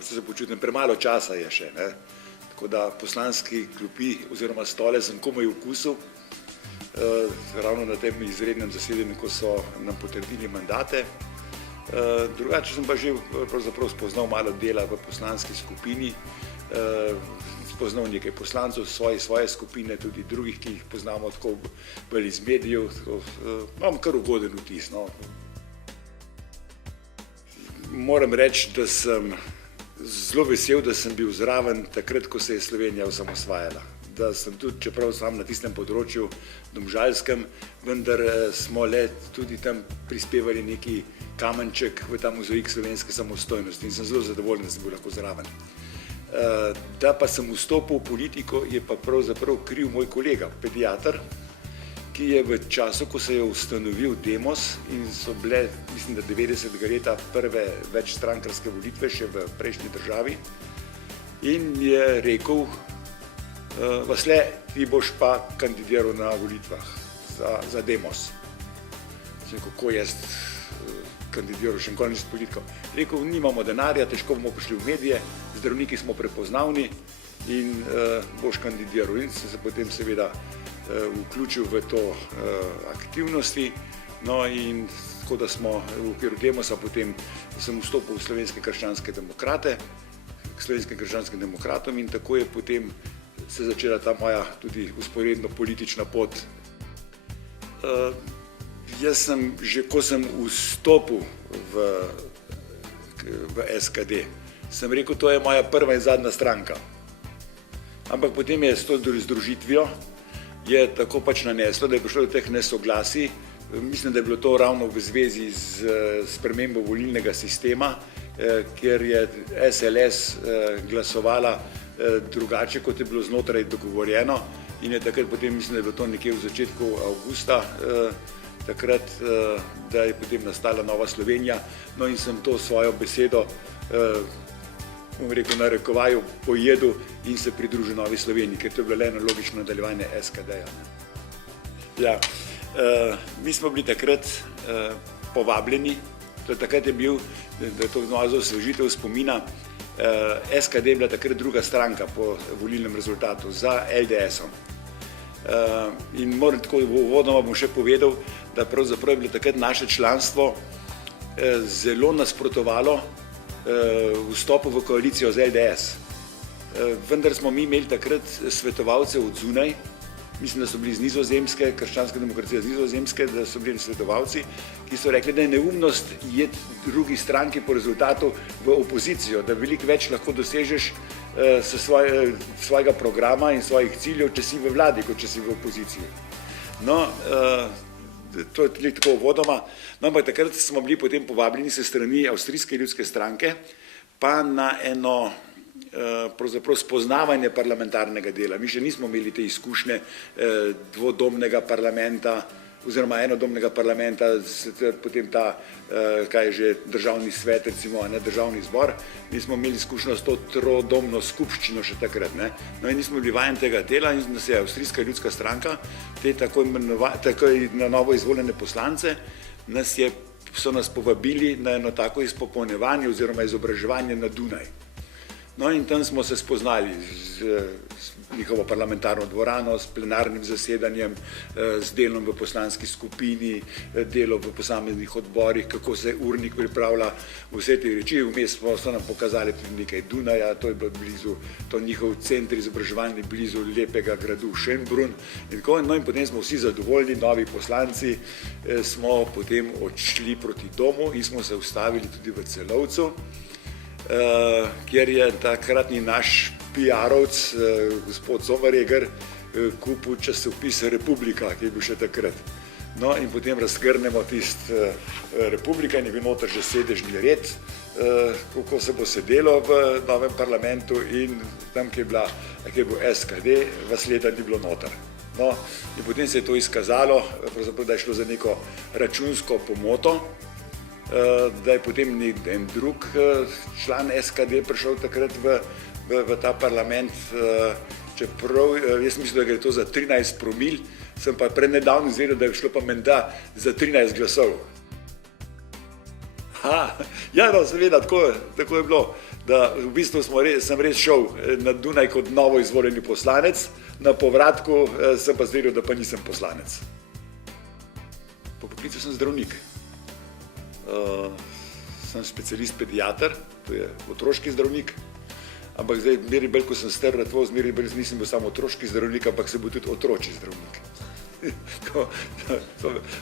se počutim, premalo časa je še, ne. Tako da poslanski klopi oziroma stole sem komaj okusil, ravno na tem izrednem zasedanju, ko so nam potrdili mandate. Drugače sem pa že pravzaprav spoznal malo dela v poslanski skupini, spoznal nekaj poslancev svoje skupine, tudi drugih, ki jih poznamo tako bolj iz medijev, imam kar ugoden vtis, no. Moram reči, da sem zelo vesel, da sem bil zraven takrat, ko se je Slovenija osamosvajala. Da sem tudi, čeprav sam na tistem področju domžalskem, vendar smo le tudi tam prispevali neki kamenček v ta mozaik slovenske samostojnosti in sem zelo zadovoljen, da sem bil lahko zraven. Da pa sem vstopil v politiko, je pa pravzaprav kriv moj kolega, pediater, ki je v času, ko se je ustanovil Demos in so bile, mislim, da 90. leta prve večstrankarske volitve še v prejšnji državi, in je rekel: Vasle, ti boš pa kandidiral na volitvah za Demos. Sem rekel, kako jaz kandidiral, še nikoli nisem politikal. Rekel, nimamo denarja, težko bomo prišli v medije, zdravniki smo prepoznavni in boš kandidiral. In sem se potem seveda vključil v to aktivnosti, no in tako da smo v okviru Demosa potem sem vstopil v Slovenske krščanske demokrate, k Slovenskim krščanskim demokratom in tako je potem se začela ta moja tudi vzporedno politična pot. Jaz sem že, ko sem vstopil v SKD, sem rekel, to je moja prva in zadnja stranka. Ampak potem je s to združitvijo je tako pač naneslo, da je prišlo do teh nesoglasij. Mislim, da je bilo to ravno v zvezi z spremembo volilnega sistema, kjer je SLS glasovala drugače, kot je bilo znotraj dogovorjeno, in je takrat potem, mislim, da je bilo to nekje v začetku avgusta, takrat, da je potem nastala Nova Slovenija, no in sem to svojo besedo, bom rekel, narekovaju pojedel in se pridružil Novi Sloveniji, ker to je bilo le eno logično nadaljevanje SKD-ja. Ja, mi smo bili takrat povabljeni, takrat je bil, da je to malo za osvežitev spomina, SKD je bila takrat druga stranka po volilnem rezultatu za LDS-om. In moram tako uvodoma bom še povedal, da pravzaprav je bilo takrat naše članstvo zelo nasprotovalo vstopu v koalicijo z LDS. Vendar smo mi imeli takrat svetovalce od zunaj, mislim, da so bili z Nizozemske, krščanska demokracija z Nizozemske, da so bili svetovalci, ki so rekli, da je neumnost iti drugi stranki po rezultatu v opozicijo, da veliko več lahko dosežeš s svojega programa in svojih ciljev, če si v vladi, kot če si v opoziciji. No, to je tudi tako uvodoma, no, ampak takrat smo bili potem povabljeni se strani Avstrijske ljudske stranke, pa na eno pravzaprav spoznavanje parlamentarnega dela. Mi še nismo imeli te izkušnje dvodomnega parlamenta oziroma enodomnega parlamenta, potem ta, kaj je že, državni svet, recimo, ne, državni zbor. Mi smo imeli izkušnjo s to trodomno skupščino še takrat, ne. No in nismo bili vajeni tega dela in nas je Avstrijska ljudska stranka, te tako na novo izvoljene poslance, so nas povabili na eno tako izpopolnjevanje oziroma izobraževanje na Dunaj. No in tam smo se spoznali z njihovo parlamentarno dvorano, s plenarnim zasedanjem, z delom v poslanski skupini, delom v posameznih odborih, kako se urnik pripravlja, vse te reči. Vmes so nam pokazali tudi nekaj Dunaja, to je bilo blizu, to njihov center izobraževalni blizu lepega gradu Schönbrunn. No in potem smo vsi zadovoljni, novi poslanci, smo potem odšli proti domu in smo se ustavili tudi v Celovcu, kjer je takratni naš PR-ovc, gospod Sommerjäger, kupil časopis Republika, ki je bil še takrat. No in potem razgrnemo tisti Republika in je bil noter že sedežni red, kako se bo sedelo v novem parlamentu in tam, ki je bil SKD, Vasleda ni bilo noter. No in potem se je to izkazalo, da je šlo za neko računsko pomoto, da je potem en drug član SKD prišel takrat v ta parlament, čeprav jaz mislim, da gre to za 13 promil, sem pa prednedavno izvedel, da je šlo pa menda za 13 glasov. Ja, no, seveda, tako je bilo. da v bistvu sem res šel na Dunaj kot novo izvoljeni poslanec, na povratku sem pa zvedel, da pa nisem poslanec. Po poklicu sem zdravnik. Sem specialist pediater, to je otroški zdravnik, ampak zdaj, meri bolj, ko sem star, zmeri bolj nisem bil samo otroški zdravnik, ampak sem bil tudi otročji zdravnik.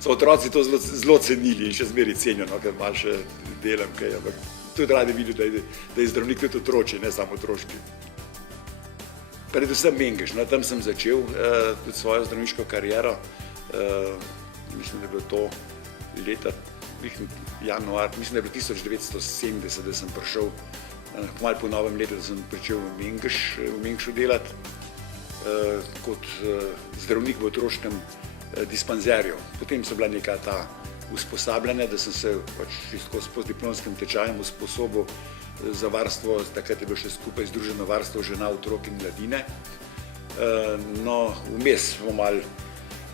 So otroci to zelo cenili in še zmeri cenijo, ker malo še delam kaj, ampak tudi radi vidijo, da je zdravnik tudi otročji, ne samo otroški. Predvsem Mengeš, tam sem začel tudi svojo zdravniško kariero. Mislim, da je bilo to leta januar, mislim, da je bilo 1970, da sem prišel, malo po novem letu, da sem pričel v Mengšu delati kot zdravnik v otroškem dispanzerju. Potem so bila neka ta usposabljanja, da sem se s diplomskim tečajem usposobil za varstvo, takrat je bilo še skupaj Združeno varstvo žena, otrok in mladine. No, vmes smo malo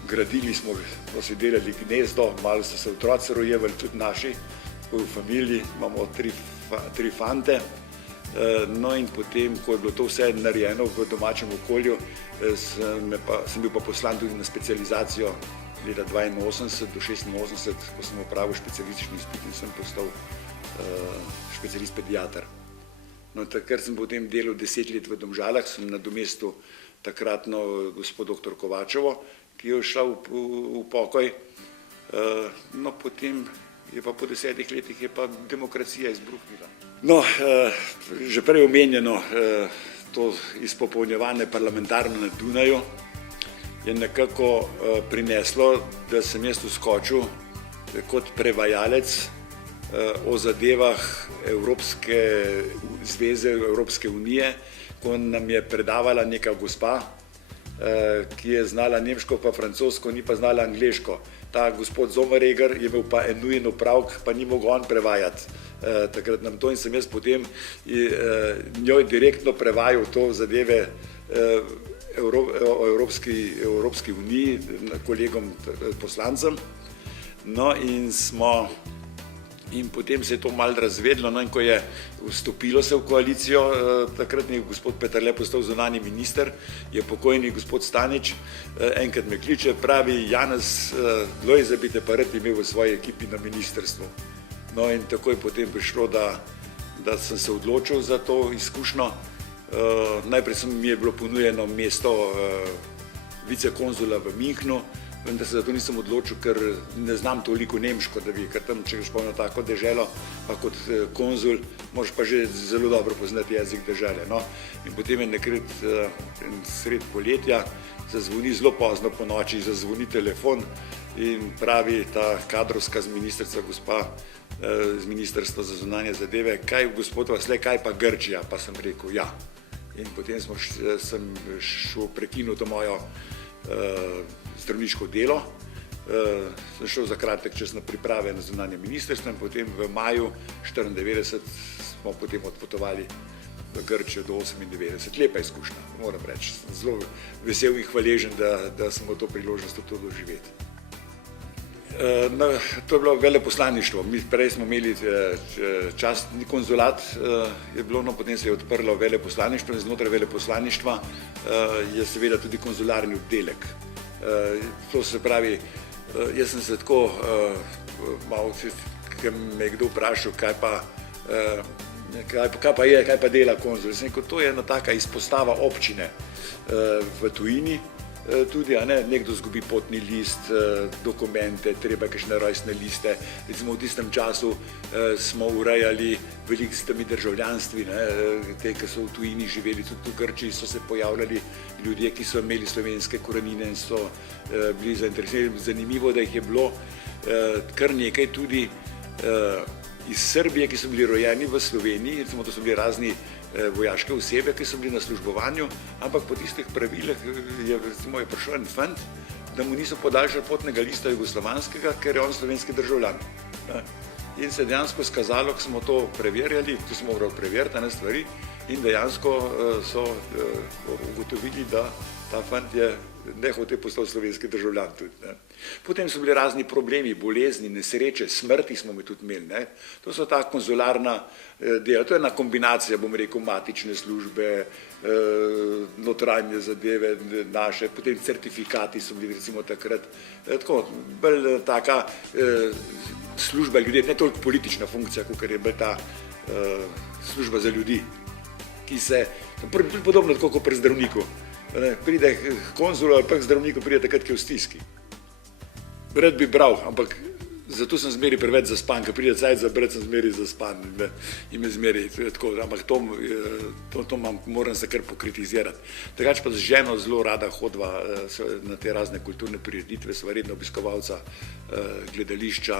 gradili, smo si delali gnezdo, malo so se otroci rojevali, tudi naši, v familiji imamo tri fante. No in potem, ko je bilo to vse narejeno v domačem okolju, sem bil pa poslan tudi na specializacijo leta 82 do 86, ko sem opravil specialistični izpit in sem postal specialist pediater. No, takrat sem potem delal 10 let v Domžalah, sem nadomestil takratno gospod dr. Kovačevo, ki je šla v pokoj. No, potem je pa po 10 letih je pa demokracija izbruhnila. No, že prej omenjeno to izpopolnjevanje parlamentarno na Dunaju je nekako prineslo, da sem jaz vskočil kot prevajalec o zadevah Evropske zveze, Evropske unije, ko nam je predavala neka gospa, ki je znala nemško pa francosko, ni pa znala angleško. Ta gospod Zomareger je imel pa en nujen opravek, pa ni mogel on prevajati takrat nam to in sem jaz potem njoj direktno prevajal to zadeve o Evropski uniji, kolegom poslancem. No in potem se je to malo razvedlo, no in ko je vstopilo se v koalicijo, takratni gospod Peterle postal zunanji minister, je pokojni gospod Stanič enkrat me kliče, pravi: Janez, Lojze bi te pa rad imel v svoji ekipi na ministrstvu. No in tako je potem prišlo, da sem se odločil za to izkušnjo. Najprej mi je bilo ponujeno mesto vicekonzula v Münchnu, vendar se za to nisem odločil, ker ne znam toliko nemško, da bi, ker tam, če greš pa na tako deželo, pa kot konzul, moraš pa že zelo dobro poznati jezik dežele. No? In potem je nekrat sred poletja, zazvoni zelo pozno po noči, zazvoni telefon in pravi ta kadrovska ministrica, gospa z Ministrstva za zunanje zadeve: kaj, gospod Vasle, kaj pa Grčija? Pa sem rekel ja. In potem sem šel prekinil to mojo zdravniško delo, sem šel za kratek čas na priprave na zunanje ministrstvo in potem v maju 1994 smo potem odpotovali v Grčijo do 1998. Lepa izkušnja, moram reči. Zelo vesel in hvaležen, da smo to priložnost to doživeti. No, to je bilo veleposlaništvo. Mi prej smo imeli častni konzulat, je bilo, no, potem se je odprlo veleposlaništvo in znotraj veleposlaništva je seveda tudi konzularni oddelek. To se pravi, jaz sem se tako malo, ker me je kdo vprašal, kaj pa dela konzul. Sem rekel, to je ena taka izpostava občine v tujini. Tudi, nekdo zgubi potni list, dokumente, treba kakšne rojstne liste. Recimo v tistem času smo urejali veliko s temi državljanstvi, te, ki so v tujini živeli, tudi v Grčiji so se pojavljali ljudje, ki so imeli slovenske korenine in so bili zainteresirani. Zanimivo, da jih je bilo kar nekaj tudi iz Srbije, ki so bili rojeni v Sloveniji, recimo to so bili razni vojaške osebe, ki so bili na službovanju, ampak po tistih pravilih je prišel en fant, da mu niso podaljšali potnega lista jugoslovanskega, ker je on slovenski državljan. In se je dejansko skazalo, ko smo to preverjali, to smo morali preveriti stvari, in dejansko so ugotovili, da ta fant je nehote postal slovenski državljan tudi. Ne. Potem so bili razni problemi, bolezni, nesreče, smrti smo tudi imeli. Ne. To so ta konzularna dela, to je ena kombinacija, bom rekel, matične službe, notranje zadeve naše, potem certifikati so bili recimo takrat, tako, bolj taka služba ljudi, ne toliko politična funkcija, kot je bolj ta služba za ljudi, ki se, podobno tako kot pri zdravniku. Pride k konzulu ali pa k zdravniku, pride takrat, ki je v stiski. Rad bi bral, ampak zato sem zmeri preveč zaspan, ker pride cajt za brati, sem zmeri zaspan in me zmeri tako, ampak to moram se kar pokritizirati. Drugače pa z ženo zelo rada hodva na te razne kulturne prireditve, sva redno obiskovalca gledališča,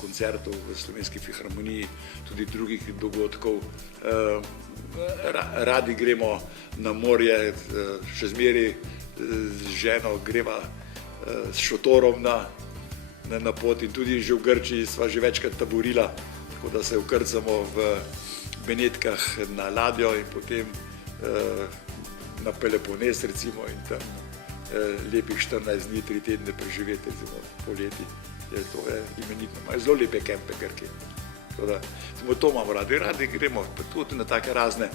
koncertov v Slovenski filharmoniji, tudi drugih dogodkov. Radi gremo na morje, še zmeri z ženo greva s šotorom na pot in tudi že v Grčiji sva že večkrat taborila, tako da se vkrcamo v Benetkah na ladjo in potem na Pelopones recimo in tam lepih 14 dni, 3 tedne preživeti, recimo poleti. To je imenitno, imajo zelo lepe kempe Grki. To imamo radi gremo tudi na take razne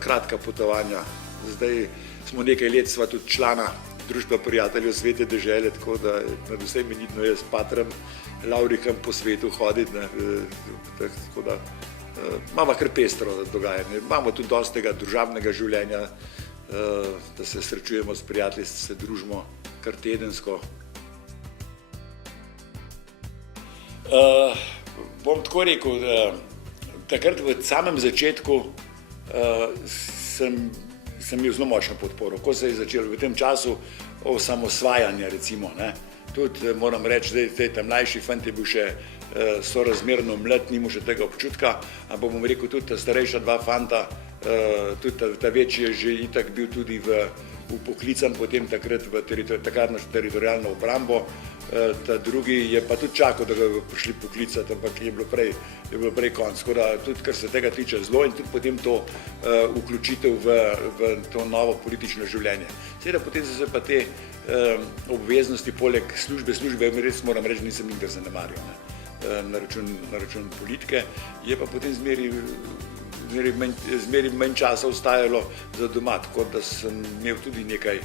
kratka potovanja. Zdaj smo nekaj let, sva tudi člana Društva prijateljev Svete dežele, tako da nadvse imenitno je s patrem Lavrihom po svetu hoditi, tako da imamo kar pestro dogajanje. Imamo tudi dosti tega družabnega življenja, da se srečujemo s prijatelji, se družimo kar tedensko. Bom tako rekel, takrat v samem začetku sem imel zelo močno podporo, ko se je začelo v tem času osamosvajanja recimo. Tudi moram reči, da ta mlajši fant je bil še sorazmerno mlad, ni mu še tega občutka, ampak bom rekel tudi ta starejša dva fanta, tudi ta večji je že itak bil tudi upoklican potem takrat v takratno teritorialno obrambo, ta drugi je pa tudi čakal, da ga bi prišli poklicati, ampak je bilo prej konc. Tako da tudi, kar se tega tiče zelo in tudi potem to vključitev v to novo politično življenje. Seveda potem so se pa te obveznosti poleg službe, res moram reči, nisem nikdar zanemaril na račun politike, je pa potem zmeri manj časa ostajalo za doma, tako da sem imel tudi nekaj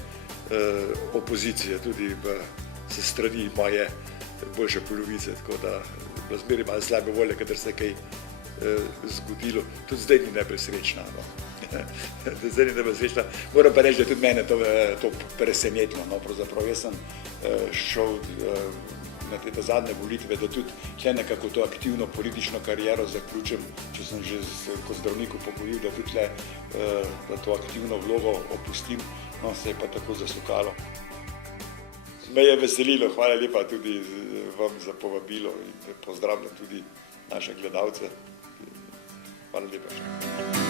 opozicije, tudi se strani moje boljše polovice, tako da bila zmeri malo slabe volje, kadar se je kaj zgodilo. Tudi zdaj ni najbolj srečna. Moram pa reči, da tudi mene to presenetilo. Pravzaprav jaz sem šel na te zadnje volitve, da tudi tle nekako to aktivno politično kariero zaključim, če sem že kot zdravnik upokojil, da tudi tle to aktivno vlogo opustim, no se je pa tako zasukalo. Me je veselilo, hvala lepa tudi vam za povabilo in pozdravljam tudi naše gledalce. Hvala lepa.